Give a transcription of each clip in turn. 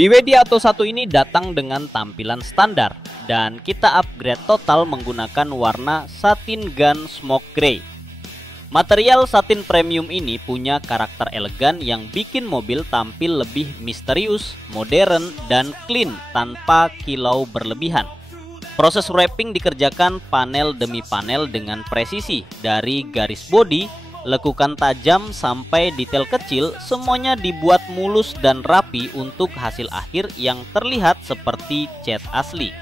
BYD Atto 1 ini datang dengan tampilan standar dan kita upgrade total menggunakan warna satin gun smoke grey. Material satin premium ini punya karakter elegan yang bikin mobil tampil lebih misterius, modern, dan clean tanpa kilau berlebihan. Proses wrapping dikerjakan panel demi panel dengan presisi, dari garis bodi, lekukan tajam sampai detail kecil, semuanya dibuat mulus dan rapi untuk hasil akhir yang terlihat seperti cat asli.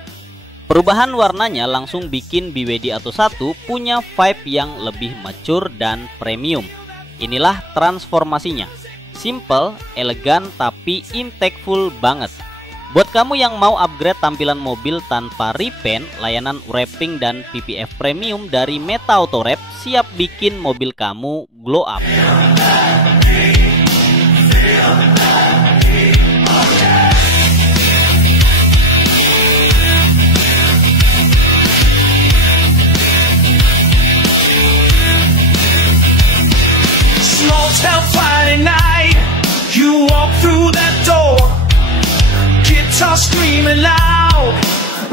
Perubahan warnanya langsung bikin BYD Atto 1 punya vibe yang lebih mature dan premium. Inilah transformasinya. Simple, elegan, tapi impactful banget. Buat kamu yang mau upgrade tampilan mobil tanpa repaint, layanan wrapping dan PPF premium dari Meta Auto Wrap siap bikin mobil kamu glow up. Small town Friday night, you walk through that door, guitar screaming loud,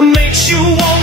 makes you want